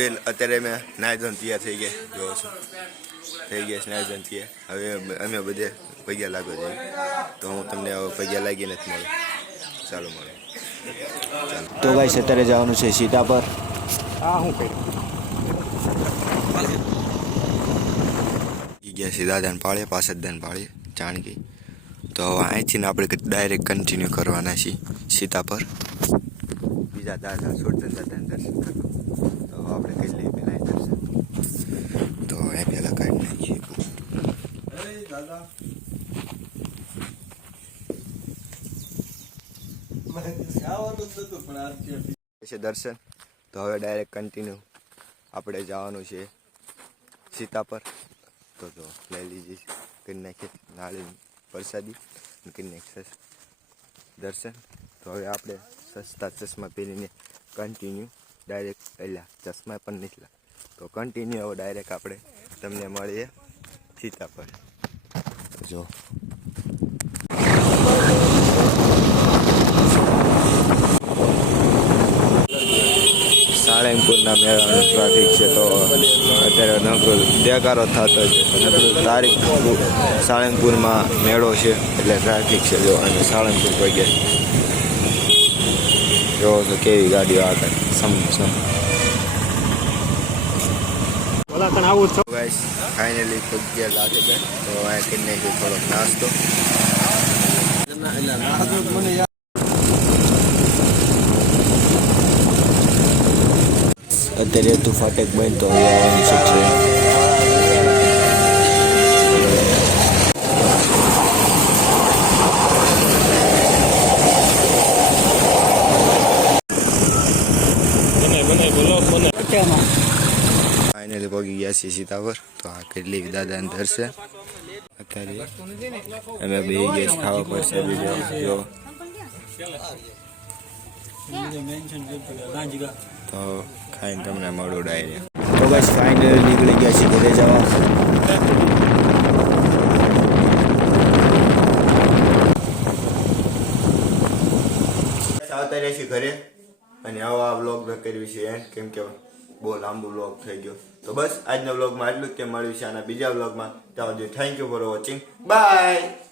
હવે અત્યારે અમે નાઈ ધોઈને તૈયાર થઈ ગયા જોવો છો થઈ ગયા નાઈ ધોઈને તૈયાર હવે અમે બધે પૈયા લાગો જઈએ તો હું તમને હવે પૈયા લાગી નથી મળે ચાલો મળે તો ગાઈસ અત્યારે જવાનું છે સીતા પર હું કહી ગયા છે દાદાને પાળે પાસદાન પાળે જાણકી તો હવે અહીંથી આપણે ડાયરેક્ટ કન્ટિન્યુ કરવાના છીએ સીતા પર બીજા દાદા છોડતા દાદાને દર્શન કરવા તો આપણે કઈ લઈએ પેલા દર્શન તો એ પેલા કાઢી નાખીએ દર્શન તો હવે ડાયરેક્ટ કન્ટિન્યુ આપણે જવાનું છે સીતા પર તો લઈ લીધી કરી નાખીએ નાળી પ્રસાદી કરી નાખીએ દર્શન તો હવે આપણે સસ્તા ચશ્મા પહેરીને કન્ટિન્યુ ડાયરેક્ટ પહેલાં ચશ્મા પણ નીકળ્યા તો કન્ટિન્યુ હવે ડાયરેક્ટ આપણે તમને મળીએ સીતા પર જો સાળંગપુરના મેળાનો ટ્રાફિક છે તો અત્યારે નકરો દેખારો થતો છે તારીખ સાળંગપુરમાં મેળો છે એટલે ટ્રાફિક છે જો અને સાળંગપુર પર ગયા જો તો કેવી ગાડીઓ આગળ ગાઈસ ફાઇનલી પગ્યા લાગે છે તો આ કરી નાખ્યો થોડોક નાસ્તો અત્યારે તું ફાટેક બંધ તો હવે આવવાની છે ફાઇનલી પગી ગયા છીએ સીતા પર તો આ કેટલી દાદાને ધરશે અત્યારે અમે બે ગેસ ખાવા પડશે બીજો જો તો ખાઈને તમને મળું ડાયરેક્ટ તો બસ ફાઇનલી નીકળી ગયા છે ઘરે જવા આવતા રહેશે ઘરે અને આવા બ્લોગ કરવી છે એન્ડ કેમ કે બહુ લાંબુ બ્લોગ થઈ ગયો તો બસ આજના બ્લોગમાં આટલું જ કે મળ્યું છે આના બીજા બ્લોગમાં ત્યાં સુધી thank you for watching bye.